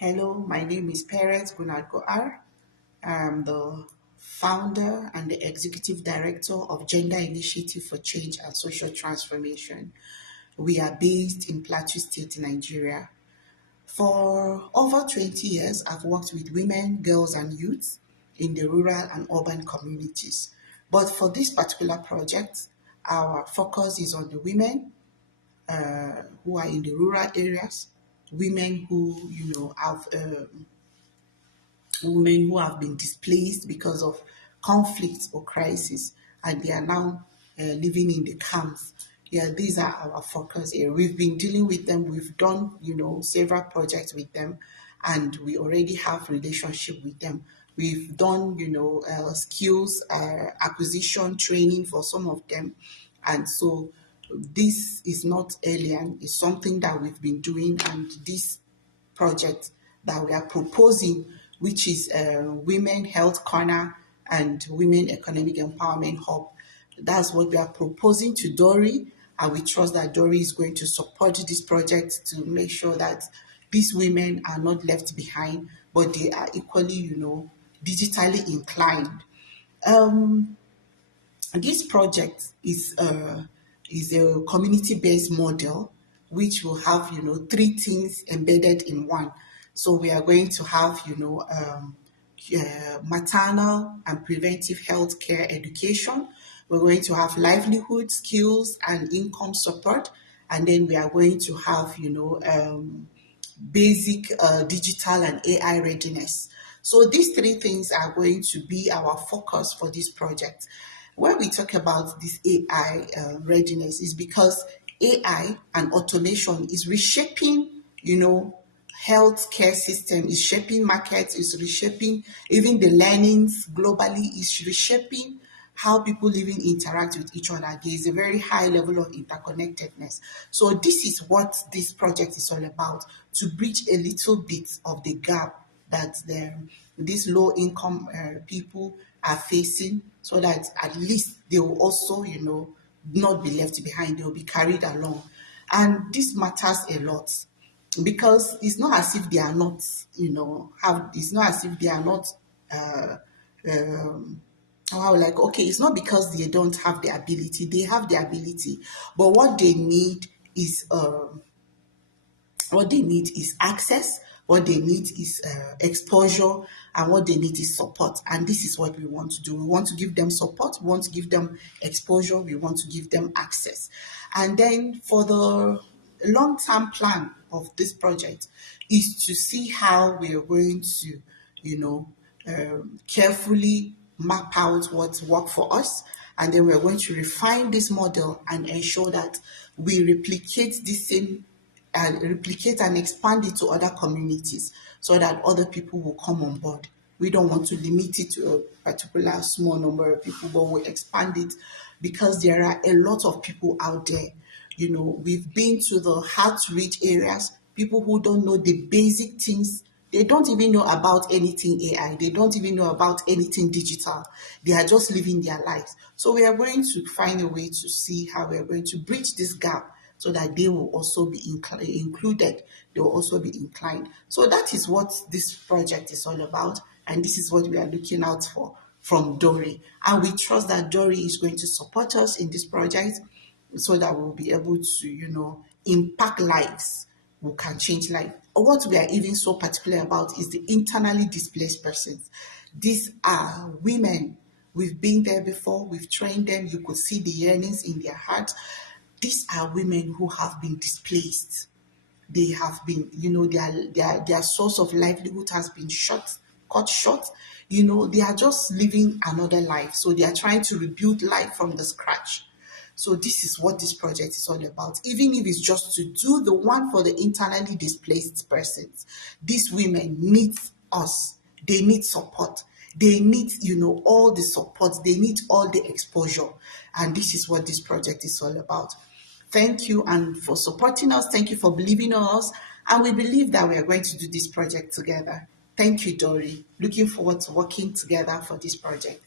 Hello, my name is Perez Gunarko. I'm the founder and the executive director of Gender Initiative for Change and Social Transformation. We are based in Plateau State, Nigeria. For over 20 years, I've worked with women, girls, and youths in the rural and urban communities. But for this particular project, our focus is on the women who are in the rural areas, women who, have women who have been displaced because of conflict or crisis, and they are now living in the camps. Yeah, these are our focus here. We've been dealing with them. We've done, several projects with them, and we already have relationship with them. We've done, skills acquisition training for some of them, and so this is not alien. It's something that we've been doing, and this project that we are proposing, which is Women Health Corner and Women Economic Empowerment Hub. That's what we are proposing to Dory, and we trust that Dory is going to support this project to make sure that these women are not left behind, but they are equally, digitally inclined. This project is a community-based model which will have three things embedded in one. So we are going to have maternal and preventive health care education. We're going to have livelihood skills and income support, and then we are going to have basic digital and AI readiness. So these three things are going to be our focus for this project. When we talk about this AI readiness, is because AI and automation is reshaping, healthcare system, is shaping markets, is reshaping even the learnings globally, is reshaping how people even interact with each other. There is a very high level of interconnectedness. So this is what this project is all about, to bridge a little bit of the gap that these low income people are facing, so that at least they will also, not be left behind, they will be carried along. And this matters a lot because it's not as if they are not, it's not as if they are not like, okay, it's not because they don't have the ability, they have the ability, but what they need is access, what they need is exposure, and what they need is support. And this is what we want to do. We want to give them support, we want to give them exposure, we want to give them access. And then for the long-term plan of this project is to see how we are going to, carefully map out what worked for us, and then we're going to refine this model and ensure that we replicate this same and replicate and expand it to other communities so that other people will come on board. We don't want to limit it to a particular small number of people, but we expand it because there are a lot of people out there. We've been to the hard to reach areas, people who don't know the basic things. They don't even know about anything AI. They don't even know about anything digital. They are just living their lives. So we are going to find a way to see how we are going to bridge this gap so that they will also be included. They will also be inclined. So that is what this project is all about. And this is what we are looking out for from Dory. And we trust that Dory is going to support us in this project so that we'll be able to, impact lives. We can change life. What we are even so particular about is the internally displaced persons. These are women. We've been there before. We've trained them. You could see the yearnings in their heart. These are women who have been displaced. They have been, their source of livelihood has been cut short. They are just living another life. So they are trying to rebuild life from the scratch. So this is what this project is all about. Even if it's just to do the one for the internally displaced persons, these women need us. They need support. They need, all the support. They need all the exposure. And this is what this project is all about. Thank you and for supporting us. Thank you for believing in us. And we believe that we are going to do this project together. Thank you, Dory. Looking forward to working together for this project.